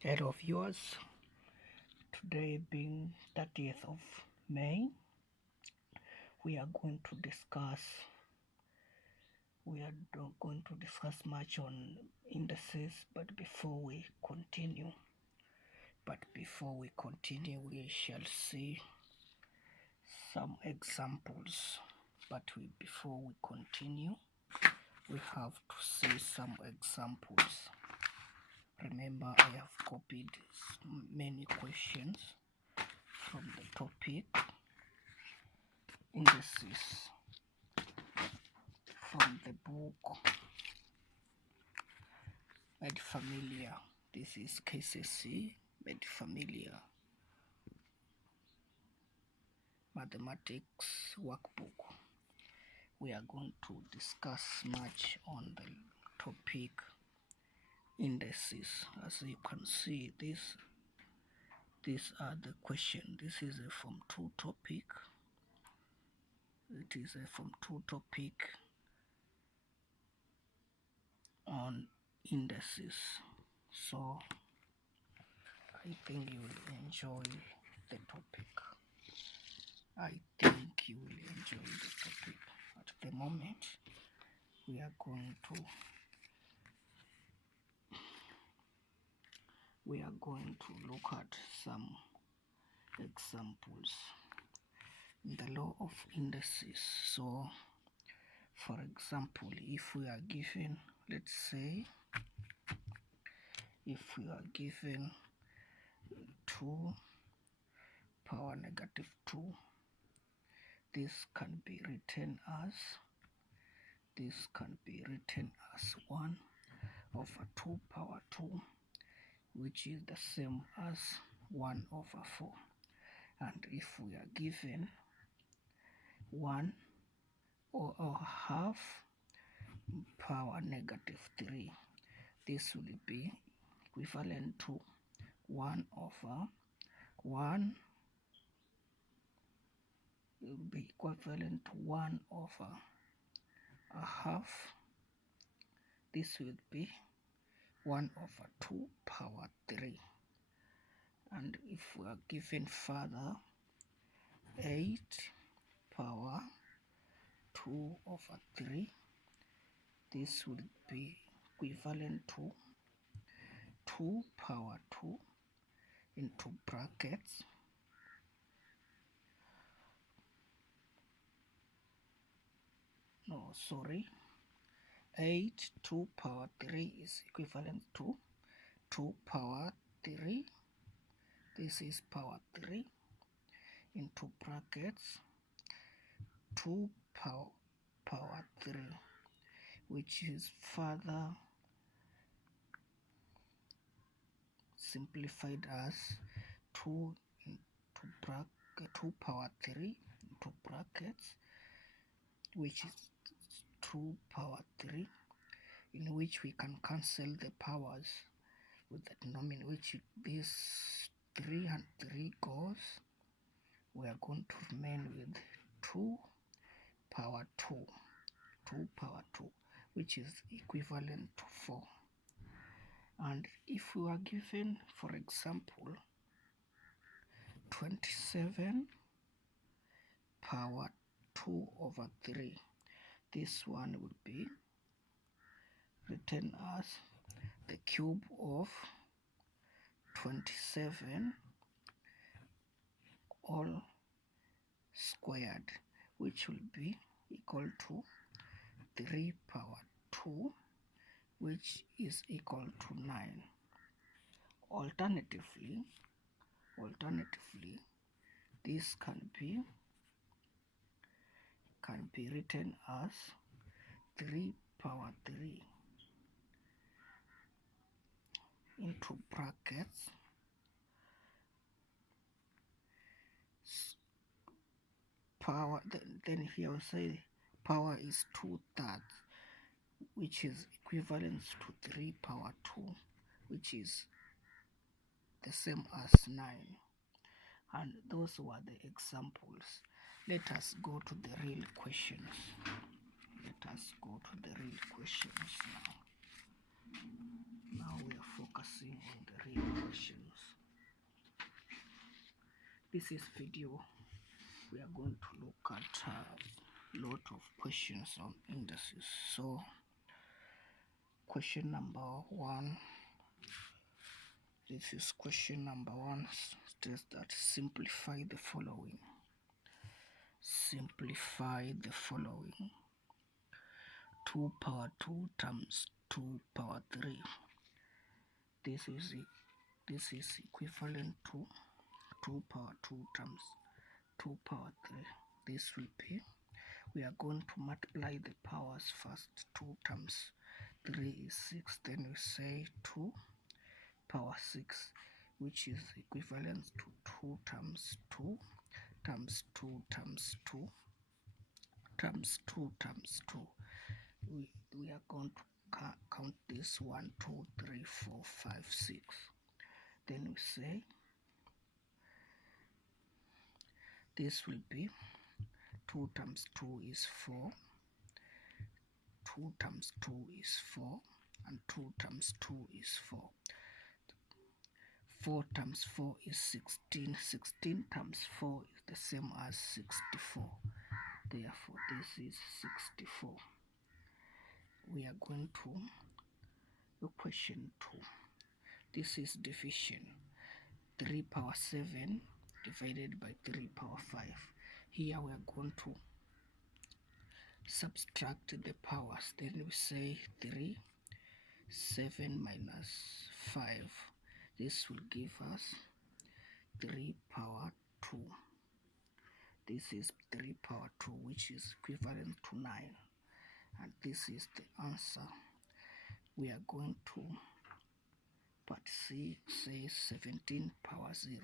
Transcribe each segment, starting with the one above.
Hello viewers, today being 30th of May, we are going to discuss much on indices, but before we continue, we shall see some examples. Before we continue, we have to see some examples. Remember, I have copied many questions from the topic indices from the book Made Familiar. This is KCC Made Familiar Mathematics Workbook. We are going to discuss much on the topic indices. As you can see, these are the questions. This is a Form 2 topic. It is a Form 2 topic on indices. So I think you will enjoy the topic. At the moment, we are going to look at some examples in the law of indices. So, for example, if we are given, let's say, if we are given 2 power negative 2, this can be written as 1 over 2 power 2, which is the same as 1 over 4. And if we are given 1 or half power negative 3, this will be equivalent to 1 over 1 a half. This will be 1 over 2 power 3. And if we are given further 8 power 2 over 3, this will be equivalent to 2 power 2 into brackets 8 2 power 3 is equivalent to 2 power 3. This is power 3 into brackets 2 power 3, which is further simplified as 2 power 3 into brackets, which is 2 power 3, in which we can cancel the powers with the denominator, which this 3 and 3 goes. We are going to remain with 2 power 2, which is equivalent to 4. And if we are given, for example, 27 power 2 over 3, this one would be written as the cube of 27 all squared, which will be equal to 3 power 2, which is equal to 9. Alternatively, this can be written as 3 power 3 into brackets power, then here we say power is 2/3, which is equivalent to 3 power 2, which is the same as 9. And those were the examples. Let us go to the real questions. Now we are focusing on the real questions. This is video. We are going to look at a lot of questions on indices. So question number 1. This is question number 1. States that simplify the following. Simplify the following. 2 power 2 times 2 power 3. This is equivalent to 2 power 2 times 2 power 3. This will be, we are going to multiply the powers first. 2 times 3 is 6. Then we say 2 power 6, which is equivalent to 2 times 2 times 2 times 2 times 2 times 2. We are going to count this 1, 2, 3, 4, 5, 6. Then we say this will be 2 times 2 is 4, 2 times 2 is 4, and 2 times 2 is 4. 4 times 4 is 16. 16 times 4 is the same as 64. Therefore, this is 64. We are going to do question 2. This is division. 3 power 7 divided by 3 power 5. Here we are going to subtract the powers. Then we say 3, 7 minus 5. This will give us 3 power 2. This is 3 power 2, which is equivalent to 9. And this is the answer. We are going to part C, say 17 power 0.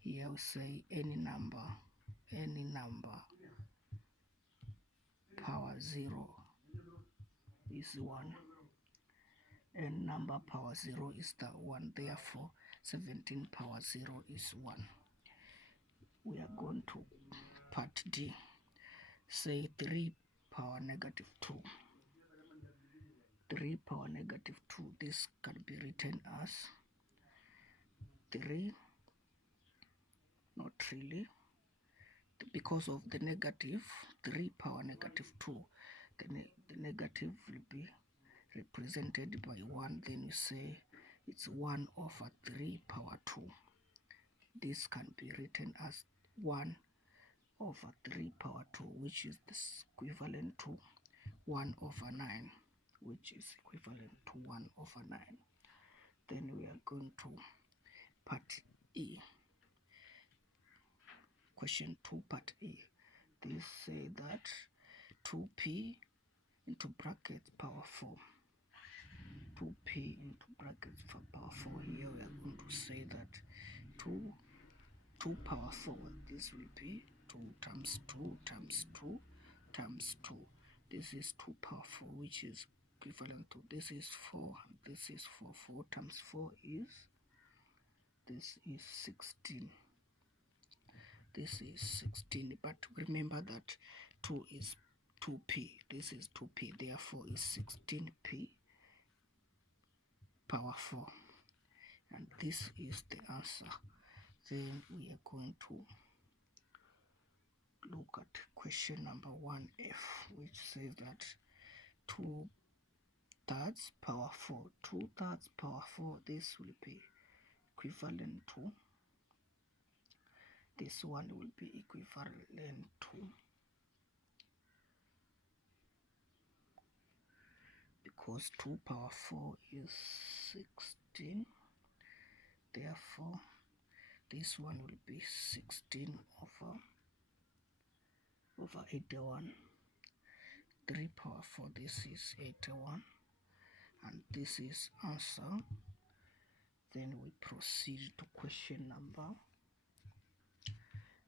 Here we say any number power 0 is 1. Any number power 0 is the 1. Therefore, 17 power 0 is 1. We are going to part D. Say 3 power negative 2. 3 power negative 2. This can be written as 3, not really, because of the negative. 3 power negative 2. The negative will be represented by 1. Then you say it's 1 over 3 power 2. This can be written as 1 over 3 power 2, which is equivalent to 1 over 9, which is equivalent to 1 over 9. Then we are going to part E. Question 2, part E. They say that 2p into brackets power 4. 2p into brackets for power 4. Here we are going to say that 2 power 4. This will be 2 times 2 times 2 times 2. This is 2 power 4, which is equivalent to, this is 4, and this is 4. 4 times 4 is, this is 16. This is 16, but remember that 2 is 2p. This is 2p, therefore is 16p power 4. And this is the answer. Then we are going to look at question number 1F, which says that 2 thirds power 4. 2 thirds power 4, this will be equivalent to, this one will be equivalent to, because 2 power 4 is 16, therefore this one will be 16 over 81. 3 power 4, this is 81, and this is answer. Then we proceed to question number,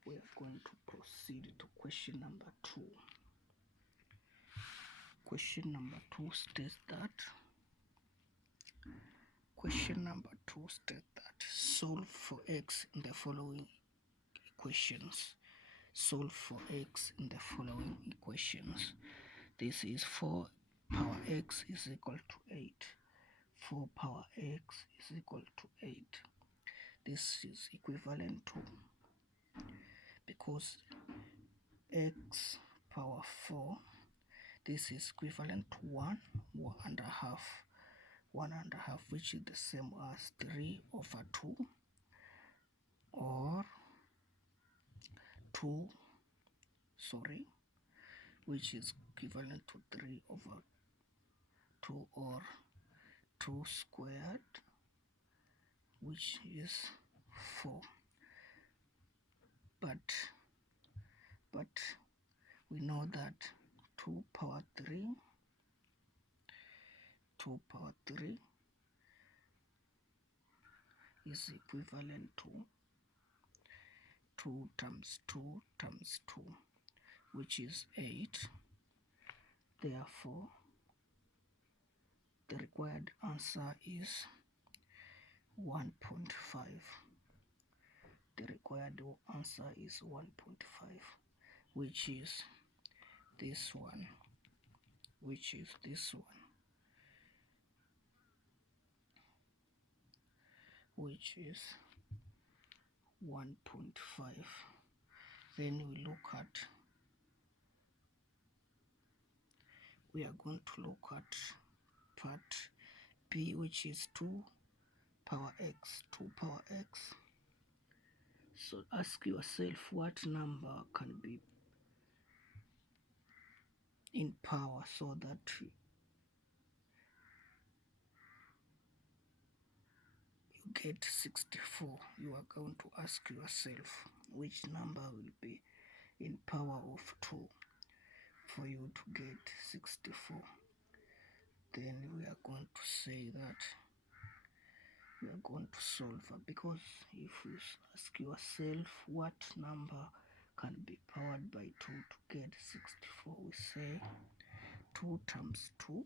we are going to proceed to question number 2. Question number 2 states that, solve for x in the following equations. Solve for x in the following equations. This is 4 power x is equal to 8. 4 power x is equal to 8. this is equivalent to, because x power 4, this is equivalent to 1 and a half, 1 and a half, which is the same as 3 over 2, or 2, which is equivalent to 3 over 2, or 2 squared, which is 4. But we know that 2 power 3 is equivalent to 2 times 2 times 2, which is 8. Therefore, the required answer is 1.5. The required answer is 1.5, which is this one, which is 1.5. Then we are going to look at part B, which is 2 power x. So ask yourself, what number can be in power, so that you get 64. You are going to ask yourself which number will be in power of 2 for you to get 64. Then we are going to say that we are going to solve, because if you ask yourself what number can be powered by 2 to get 64, we say 2 times 2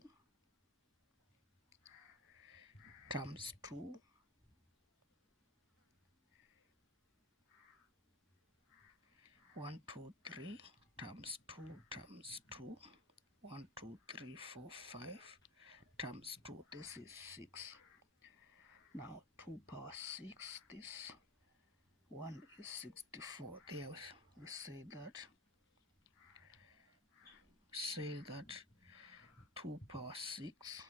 times 2 1, 2, 3 times 2 times 2 1, 2, 3, 4, 5 times 2. This is 6. Now 2 power 6, this one is 64. There we say that 2 power 6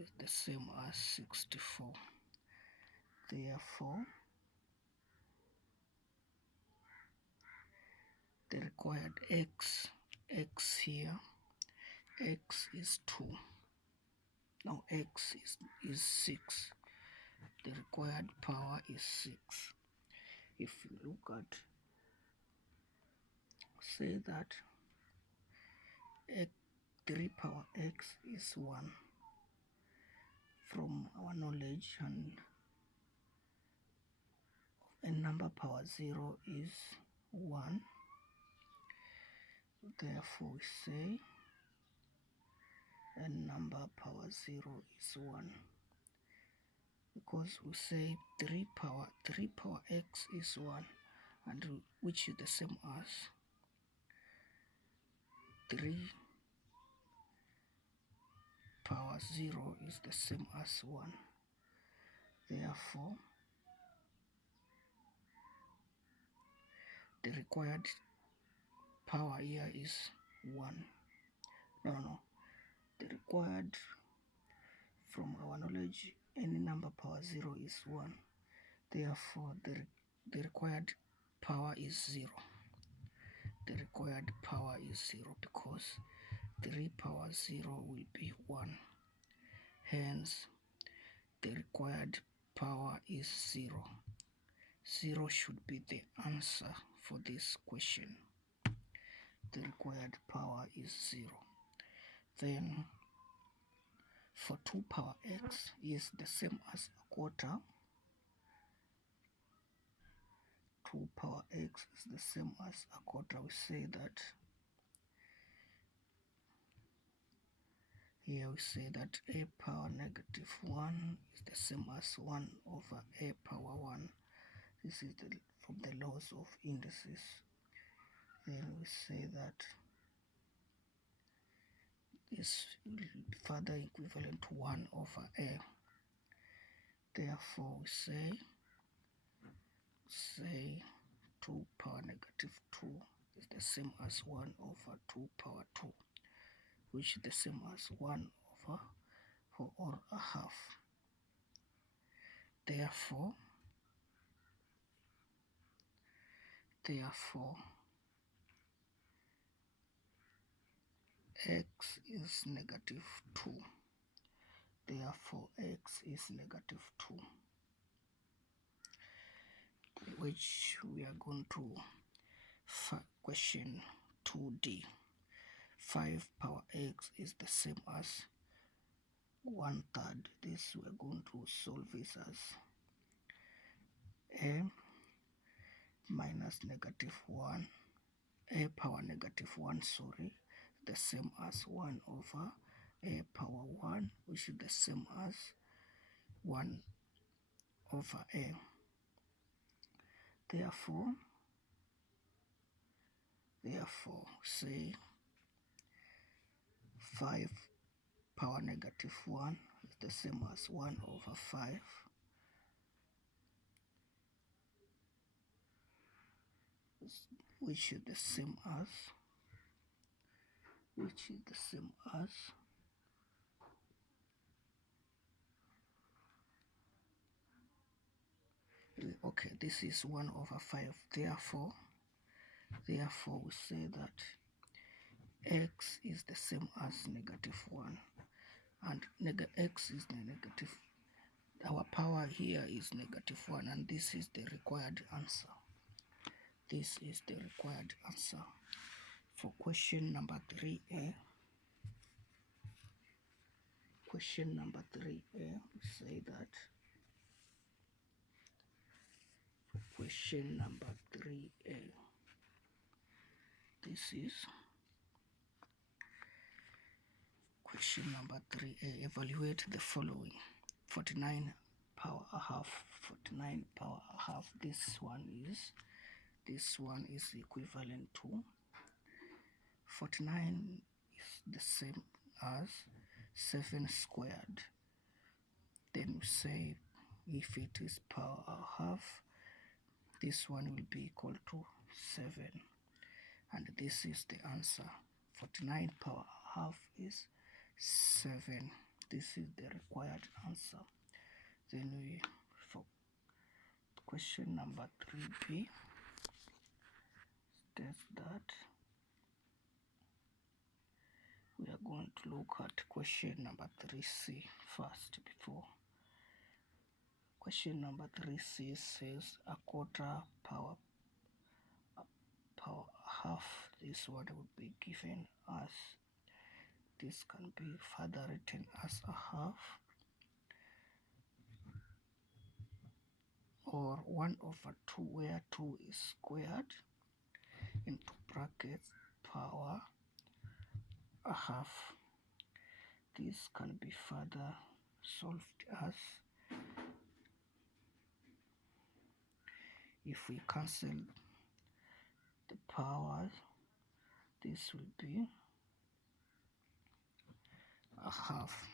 is the same as 64. Therefore, the required x here, x is 2. Now x is 6. The required power is 6. If you look at, say that 3 power x is 1. From our knowledge, and a number power 0 is 1. Therefore, we say a number power 0 is 1. Because we say 3 power x is 1, and which is the same as 3 power 0 is the same as 1. Therefore, the required power here is 1. No. The required, from our knowledge, any number power 0 is 1. Therefore, the required power is 0. The required power is 0, because 3 power 0 will be 1. Hence, the required power is 0. 0 should be the answer for this question. The required power is 0. Then, for 2 power x is the same as a quarter. 2 power x is the same as a quarter. We say that here we say that a power negative 1 is the same as 1 over a power 1. This is from the laws of indices. Then we say that this will be further equivalent to 1 over a. Therefore we say 2 power negative 2 is the same as 1 over 2 power 2, which is the same as 1 over 4 or a half. Therefore x is negative 2. Therefore x is negative 2, which we are going to question 2D. 5 power x is the same as 1/3. This we are going to solve this as a minus negative 1, a power negative 1, the same as 1 over a power 1, which is the same as 1 over a. Therefore say 5 power negative 1 is the same as 1 over 5, which is the same as okay, this is 1 over 5. Therefore we say that x is the same as negative 1, and x is the negative, our power here is negative 1, and this is the required answer. This is the required answer for question number 3a. Question number 3a, we say that question number 3a, this is question number 3a. Evaluate the following: 49 power a half, 49 power a half. This one is equivalent to 49 is the same as 7 squared. Then we say if it is power a half, this one will be equal to 7, and this is the answer. 49 power a half is 7. This is the required answer. Then we, for question number 3b, states that we are going to look at question number 3c first before. Question number 3c says a quarter power half. This one would be given as, this can be further written as a half, or 1 over 2, where 2 is squared, into brackets power a half. This can be further solved as, if we cancel the powers, this will be a half,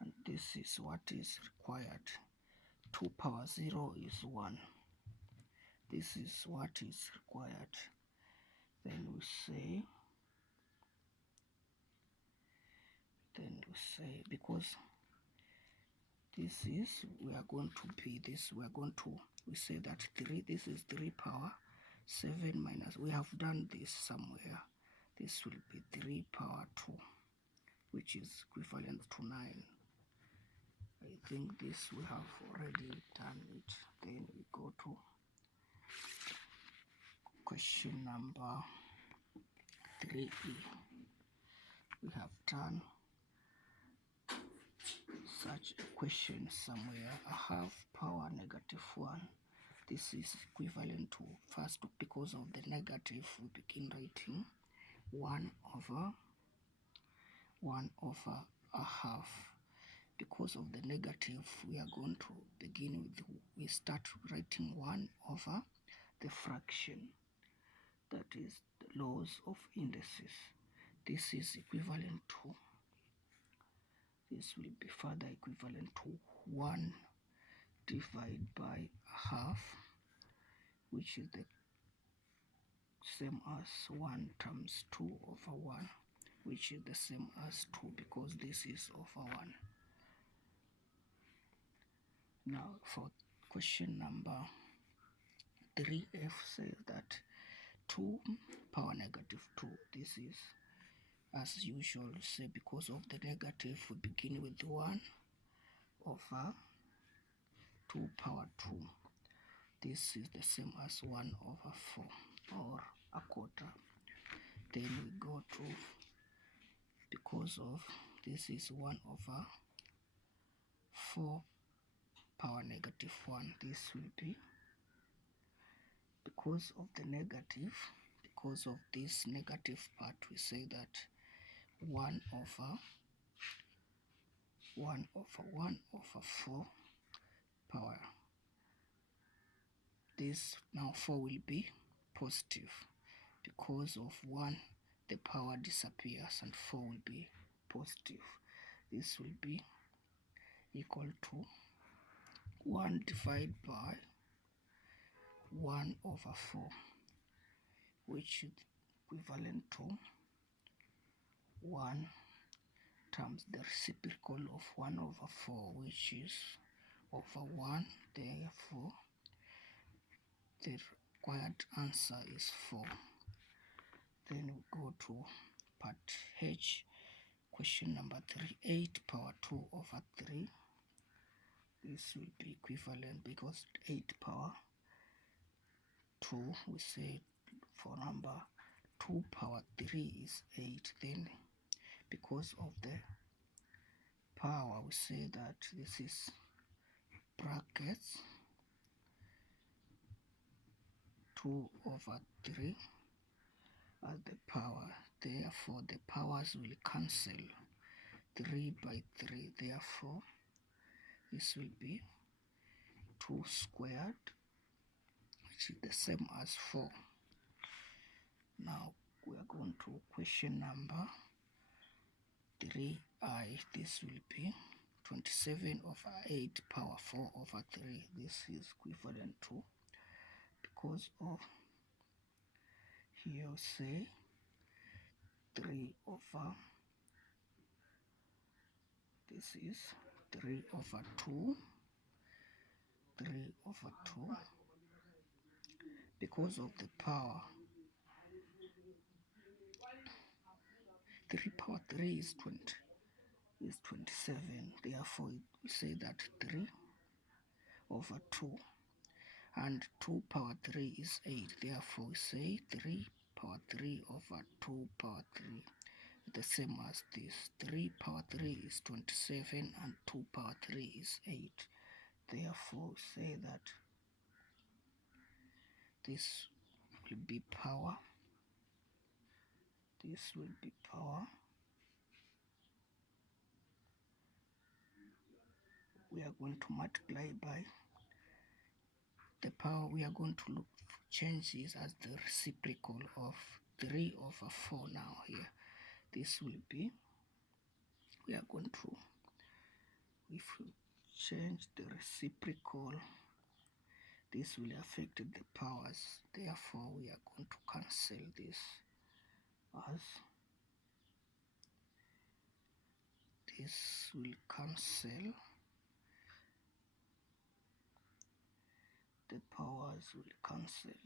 and this is what is required. 2 power 0 is 1. This is what is required. Then we say because this is, we are going to be this, we say that 3, this is 3 power 7 minus, we have done this somewhere, this will be 3 power 2, which is equivalent to 9. I think this we have already done it. Then we go to question number 3e. We have done such a question somewhere. A half power negative 1. This is equivalent to, first, because of the negative, we begin writing 1 over a half. Because of the negative, we are going to begin with, we start writing 1 over the fraction. That is the laws of indices. This is equivalent to, this will be further equivalent to 1 divided by half, which is the same as 1 times 2 over 1, which is the same as 2 because this is over 1. Now for question number 3F says that 2 power negative 2. This is as usual, say because of the negative we begin with 1 over 2 power 2. This is the same as 1 over 4 or a quarter. Then we go to, because of this is 1 over 4 power negative 1. This will be, because of the negative, because of this negative part, we say that 1 over 1 over 4 power. This now 4 will be positive. Because of 1, the power disappears and 4 will be positive. This will be equal to 1 divided by 1 over 4, which is equivalent to 1 times the reciprocal of 1 over 4, which is over 1. Therefore, the required answer is 4. Then we go to part H, question number 3, 8 power 2 over 3. This will be equivalent because 8 power 2, we say for number 2 power 3 is 8. Then because of the power, we say that this is brackets 2 over 3 as the power. Therefore, the powers will cancel 3 by 3. Therefore, this will be 2 squared, which is the same as 4. Now, we are going to question number 3I. This will be 27 over 8 power 4 over 3. This is equivalent to, because of here say 3 over, this is 3 over 2, 3 over 2, because of the power. 3 power 3 is 27. Therefore, we say that 3 over 2, and 2 power 3 is 8. Therefore, we say 3 power 3 over 2 power 3. The same as this. 3 power 3 is 27 and 2 power 3 is 8. Therefore, we say that this will be power. This will be power. We are going to multiply by the power. We are going to look change this as the reciprocal of 3 over 4 now here. This will be, we are going to, if we change the reciprocal, this will affect the powers. Therefore, we are going to cancel this as this will cancel. The powers will cancel.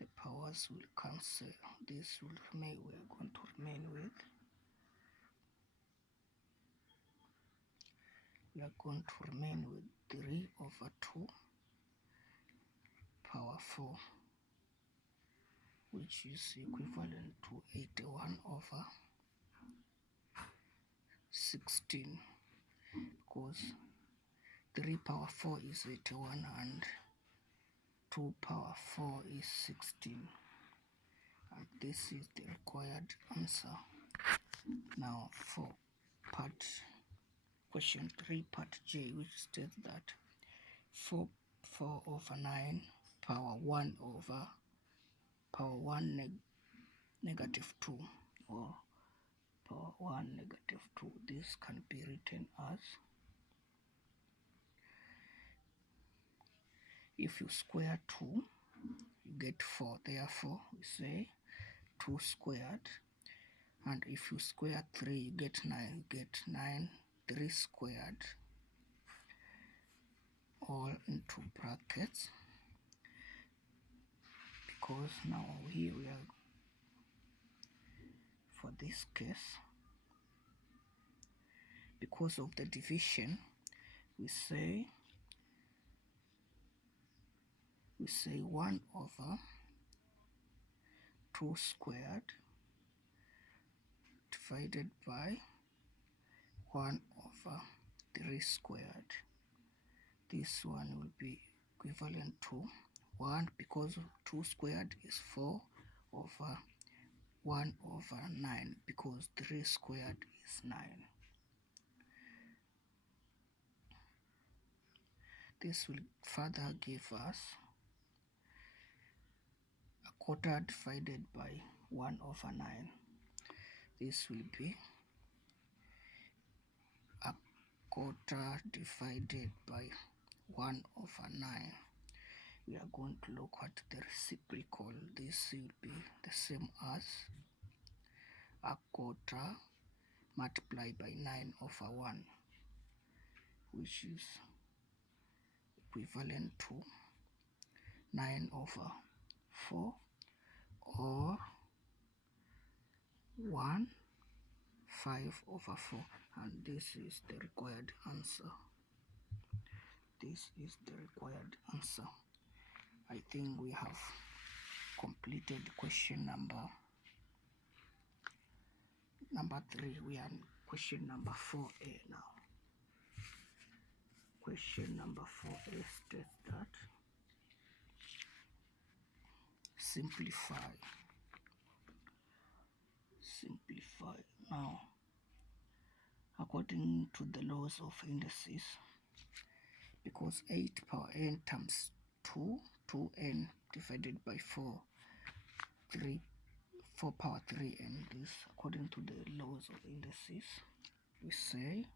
The powers will cancel. This will remain. We are going to remain with. We are going to remain with 3 over 2 power 4, which is equivalent to 81 over 16, because 3 power 4 is 81 and 2 power 4 is 16. And this is the required answer. Now for question 3 part J, which states that 4 over 9 power 1 over power 1 negative 2, or power 1 negative 2. This can be written as, if you square 2, you get 4. Therefore, we say 2 squared. And if you square 3, you get 9. You get 9, 3 squared, all into brackets. Because now here we are, for this case, because of the division, we say 1 over 2 squared divided by 1 over 3 squared. This one will be equivalent to 1, because 2 squared is 4 over 1 over 9, because 3 squared is 9. This will further give us a quarter divided by 1 over 9. This will be a quarter divided by 1 over 9. We are going to look at the reciprocal. This will be the same as a quarter multiplied by 9 over 1, which is equivalent to 9 over 4, or 5 over 4. And this is the required answer. This is the required answer. I think we have completed question number 3. We are in question number 4a now. Question number 4a states that simplify. Now, according to the laws of indices, because 8 power n times 2n divided by 4 power 3n, this according to the laws of indices, we say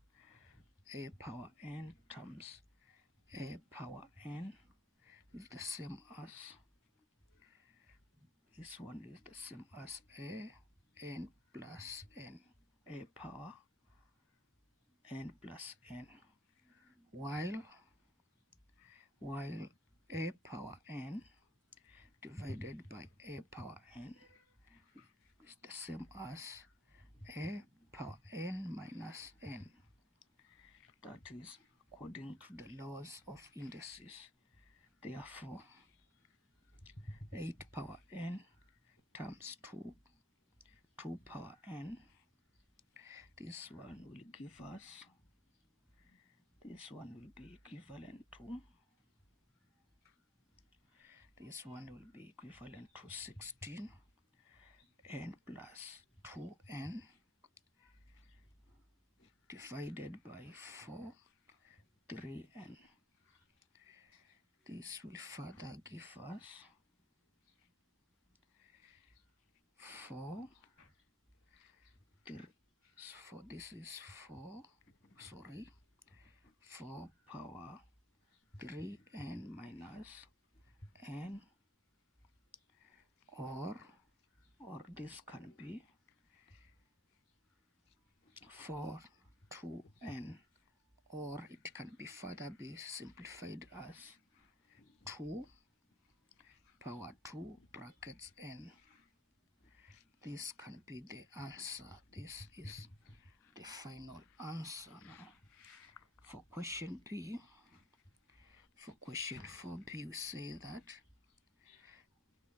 a power n times a power n is the same as, this one is the same as a n plus n, a power n plus n, while a power n divided by a power n is the same as a power n minus n. That is according to the laws of indices. Therefore, 8 power n times 2 power n, this one will give us, this one will be equivalent to, this one will be equivalent to 16 n plus 2n divided by 4 3n. This will further give us 4 power 3n minus n, or this can be 4 2n, or it can be further be simplified as 2 power 2 brackets n. This can be the answer. This is the final answer now. For question B, for question 4b, we say that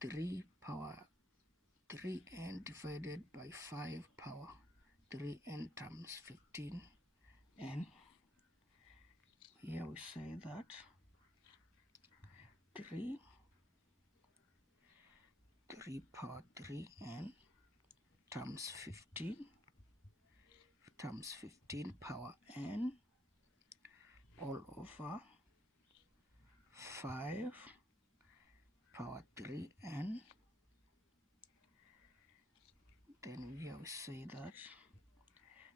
3 power 3n divided by 5 power 3n times 15n. Here we say that 3 power 3n times 15 power n all over 5 power 3n. Then here we say that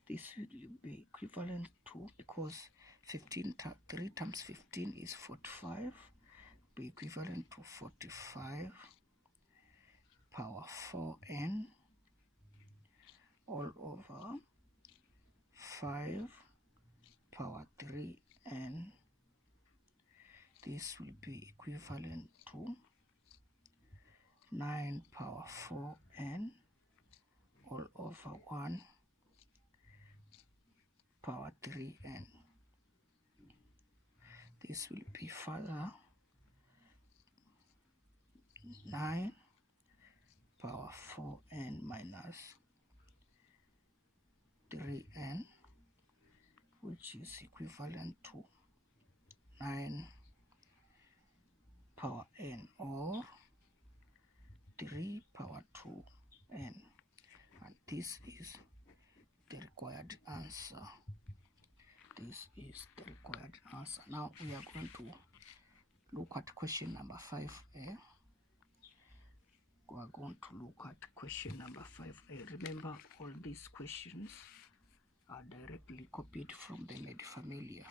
This will be equivalent to, because 3 times 15 is 45, be equivalent to 45 power 4n all over 5 power 3n. This will be equivalent to 9 power 4n all over 1 power 3n. This will be further 9 power 4n minus 3n, which is equivalent to 9 power n, or 3 power 2n, and this is the required answer. This is the required answer. Now we are going to look at question number 5a. We are going to look at question number 5a. Remember, all these questions are directly copied from the made familiar.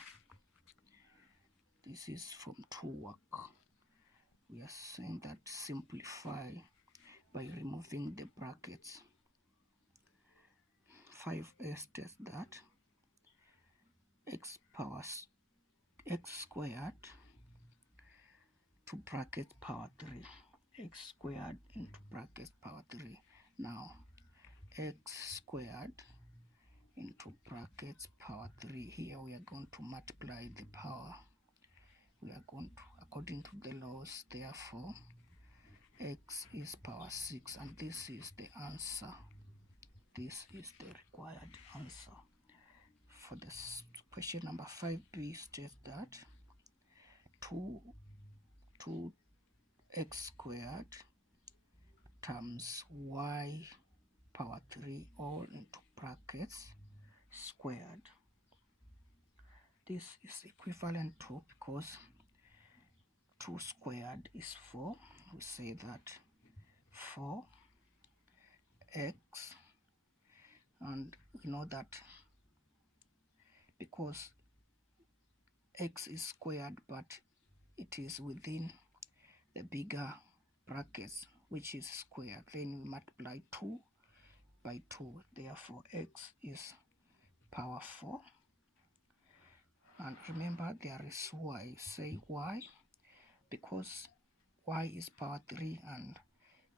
This is Form 2 work. We are saying that simplify by removing the brackets. 5a states that x squared to bracket power 3, x squared into bracket power 3. Now x squared into brackets power 3, here we are going to multiply the power. We are going to, according to the laws, therefore x is power 6, and this is the answer. This is the required answer. For this question number 5b states that 2x squared times y power 3 all into brackets squared. This is equivalent to, because 2 squared is 4, we say that 4x, and we know that because x is squared but it is within the bigger brackets, which is square, then we multiply 2 by 2, therefore x is power 4. And remember, there is y, say y, because y is power 3 and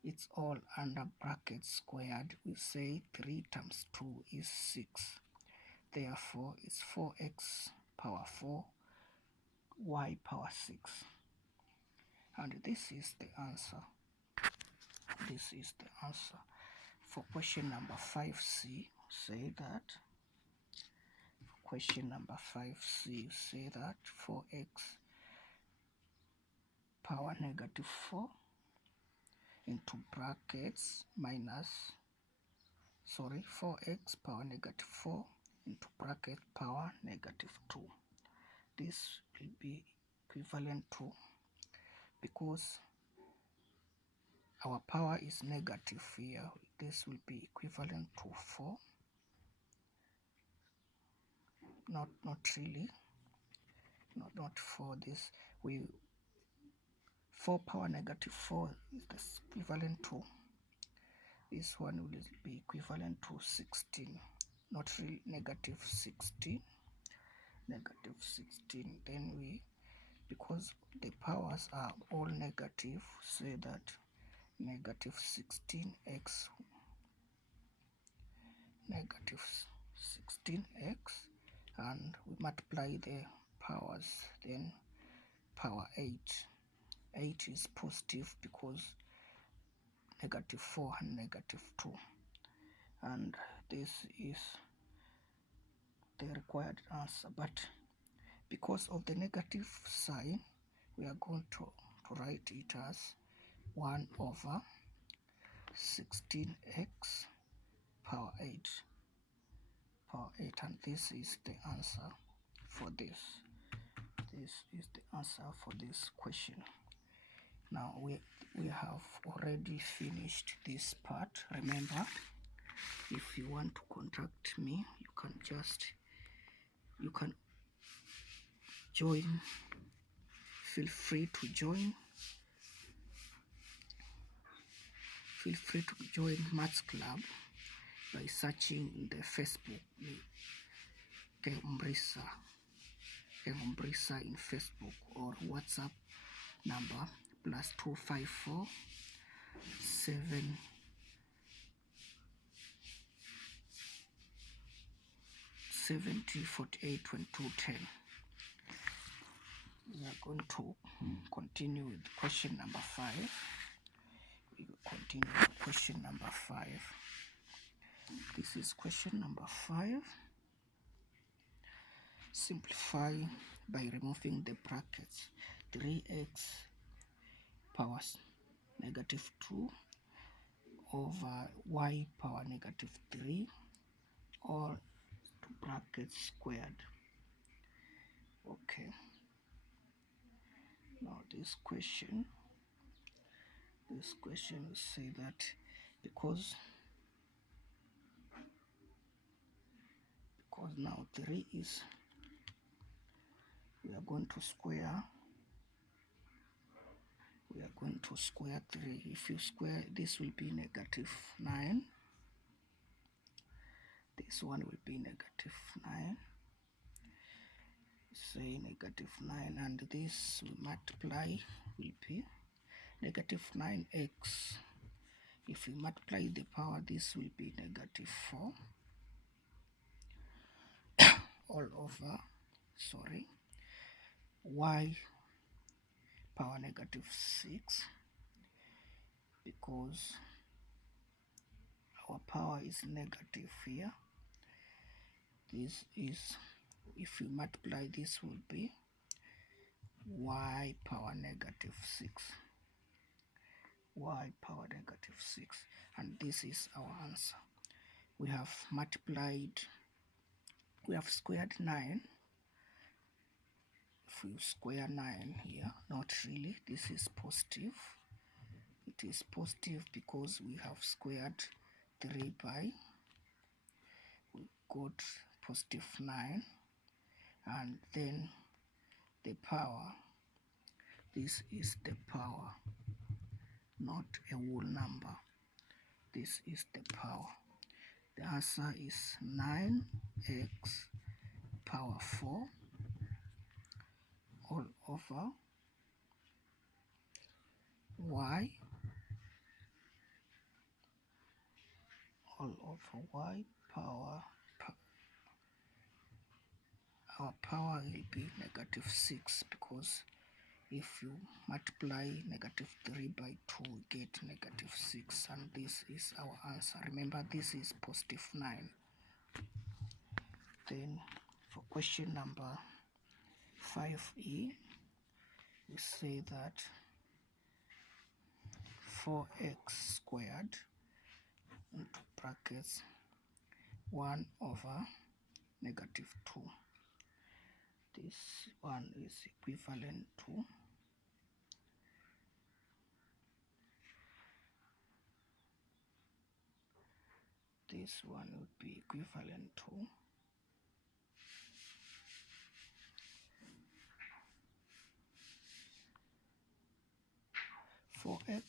it's all under brackets squared, we say 3 times 2 is 6, therefore it's 4x power 4 y power 6, and this is the answer. This is the answer. For question number 5c, say that question number 5c say that 4x power negative 4 into brackets minus, 4x power negative 4 into bracket power negative 2. This will be equivalent to, because our power is negative here, this will be equivalent to 4. Not really, not for this. 4 power negative 4 is the equivalent to, this one will be equivalent to 16, not really, negative 16. Then we, because the powers are all negative, say that negative 16x, and we multiply the powers, then power 8. 8 is positive because negative 4 and negative 2, and this is the required answer. But because of the negative sign, we are going to write it as 1 over 16x power 8, and this is the answer for this. This is the answer for this question. Now we have already finished this part. Remember, if you want to contact me, you you can join. Feel free to join. Feel free to join Maths Club by searching in the Facebook Kembrisa in Facebook, or WhatsApp number +254 7 70 48 22 10. We are going to continue with question number 5. We will continue with question number 5. This is question number 5. Simplify by removing the brackets. 3x power -2 over y power -3, all to brackets squared. Okay. Now this question will say that because now 3 is, we are going to square 3. If you square, this will be -9. This one will be -9. Say -9, and this will multiply, will be -9x. If you multiply the power, this will be -4 all over, y power -6, because our power is negative here. This is, if you multiply, this will be y power -6. Y power -6, and this is our answer. We have multiplied, we have squared 9. If you square 9 here, not really, this is positive. It is positive because we have squared 3 by, we got +9, and then the power, this is the power, not a whole number. This is the power. The answer is 9x power 4 all over y power. Our power will be -6, because if you multiply -3 by 2, we get -6, and this is our answer. Remember, this is +9. Then for question number 5e, we say that 4x squared into brackets 1 over -2. This one is equivalent to this one would be equivalent to 4x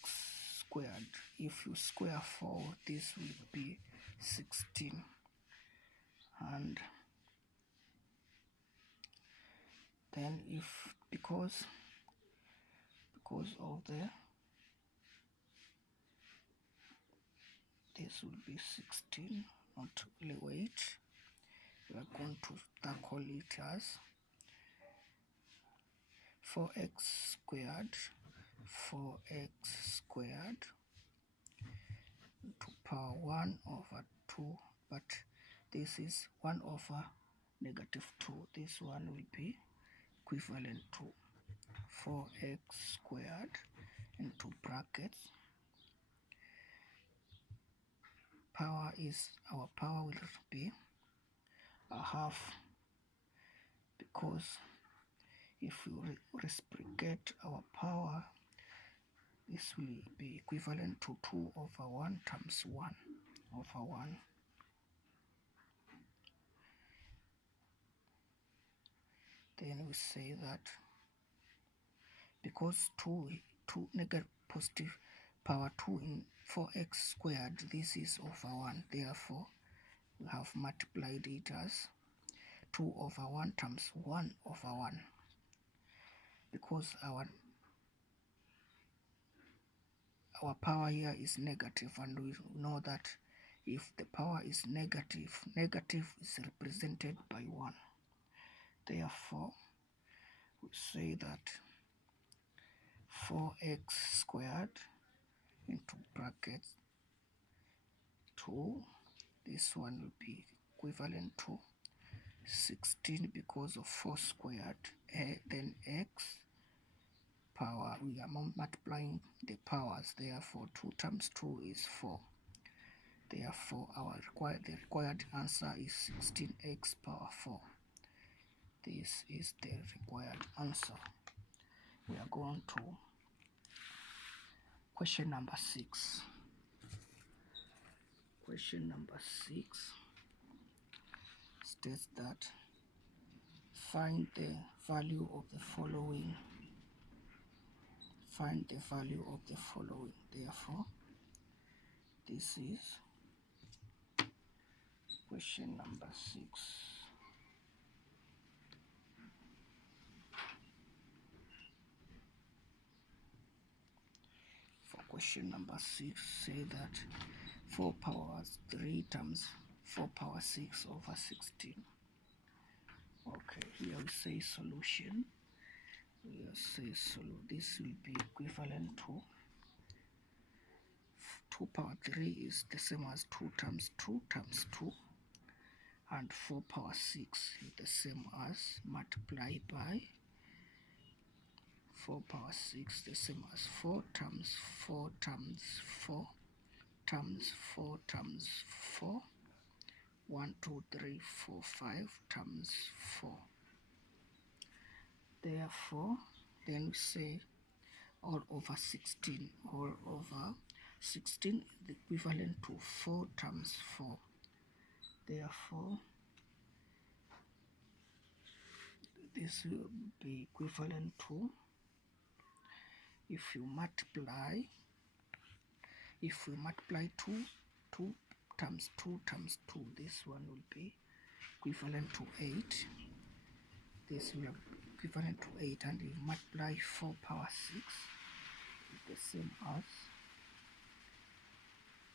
squared. If you square 4, this will be 16, and then if because of this will be 16, not really weight, we are going to tackle it as 4x squared to power 1 over 2, but this is 1 over -2. This one will be equivalent to 4x squared into brackets. Power is, our power will be a half, because if you reciprocate our power, this will be equivalent to 2 over 1 times 1 over 1. then we say that because 2 negative positive power 2 in 4x squared, this is over 1, therefore we have multiplied it as 2 over 1 times 1 over 1, because our power here is negative, and we know that if the power is negative, negative is represented by 1. Therefore, we say that 4x squared into brackets 2, this one will be equivalent to 16 because of 4 squared, then x power, we are multiplying the powers, therefore 2 times 2 is 4. Therefore, the required answer is 16x power 4. This is the required answer. We are going to question number 6. Question number 6 states that find the value of the following. Find the value of the following. Therefore, this is question number 6. For question number 6, say that 4 power 3 times 4 power 6 over 16. Okay, here we say solution. We say this will be equivalent to 2 power 3 is the same as 2 times 2 times 2, and 4 power 6 is the same as multiply by 4 power 6, the same as 4 times 4 times 4 times 4 times 4, 1, 2, 3, 4, 5 times 4. Therefore, then we say all over 16. All over 16 is equivalent to 4 times 4. Therefore, this will be equivalent to, if we multiply 2 times 2 times 2, this one will be equivalent to 8. This will be equivalent to 8, and if we multiply 4 power 6, the same as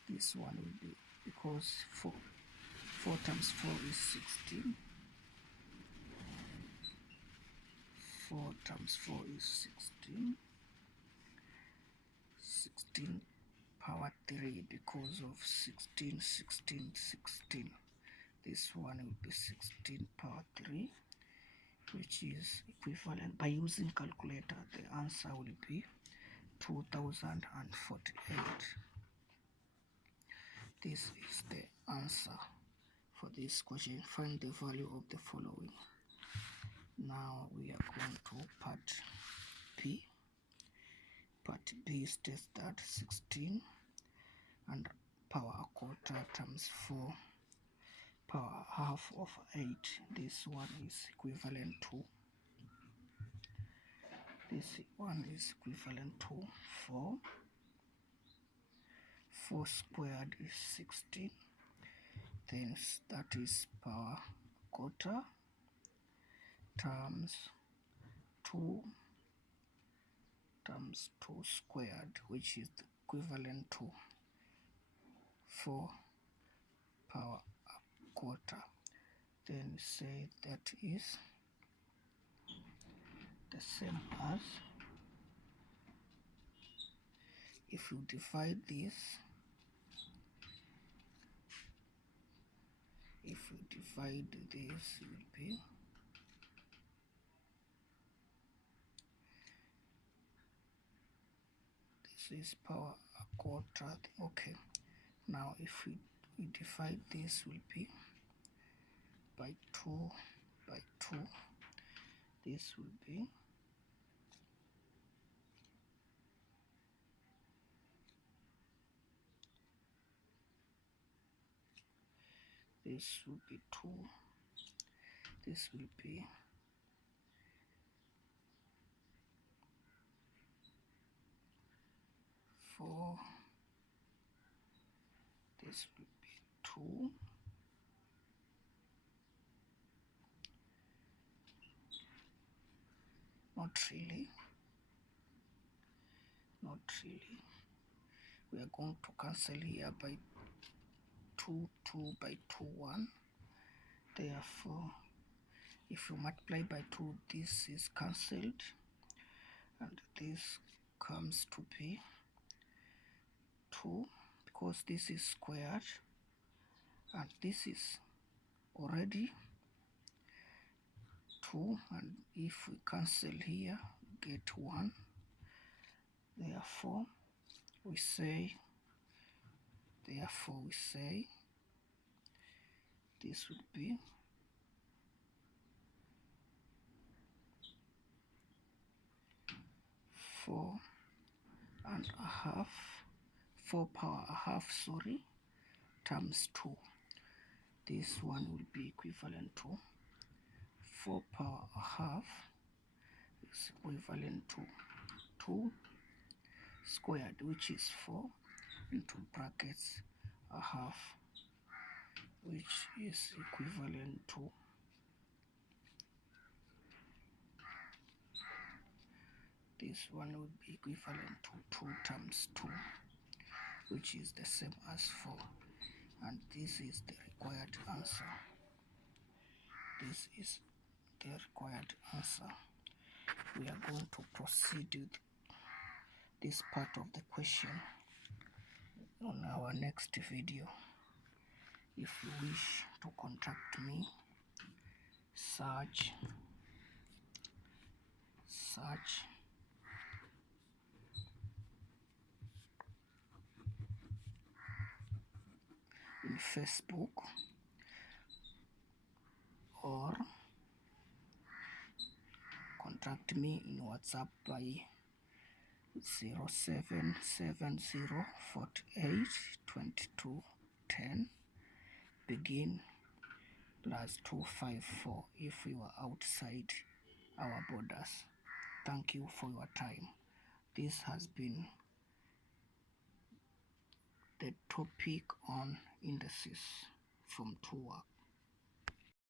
this one will be, because 4 times 4 is 16. 4 times 4 is 16. 16 power 3 because of 16, 16, 16. This one will be 16 power 3, which is equivalent, by using calculator, the answer will be 2048. This is the answer for this question. Find the value of the following. Now we are going to part B. Part B states that 16 and power a quarter times 4 power half of 8. This one is equivalent to, 4. 4 squared is 16. Then that is power quarter times 2 times 2 squared, which is equivalent to 4 power a quarter. Then say that is the same as, if you divide this, it will be, this is power a quarter. Okay, now if we divide this, will be by 2 by 2. This will be, this will be 2. This will be 4, this will be 2, not really, we are going to cancel here by 2, 2 by 2, 1. Therefore, if you multiply by 2, this is cancelled, and this comes to be 2, because this is squared, and this is already 2, and if we cancel here, get 1. Therefore, we say this would be 4 power a half, times 2. This one will be equivalent to 4 power a half is equivalent to 2 squared, which is 4, into brackets a half, which is equivalent to this one would be equivalent to 2 times 2, which is the same as 4, and this is the required answer. This is the required answer. We are going to proceed with this part of the question on our next video. If you wish to contact me, search in Facebook or contact me in WhatsApp by 0770482210, begin +254 if you are outside our borders. Thank you for your time. This has been the topic on indices from 2 work.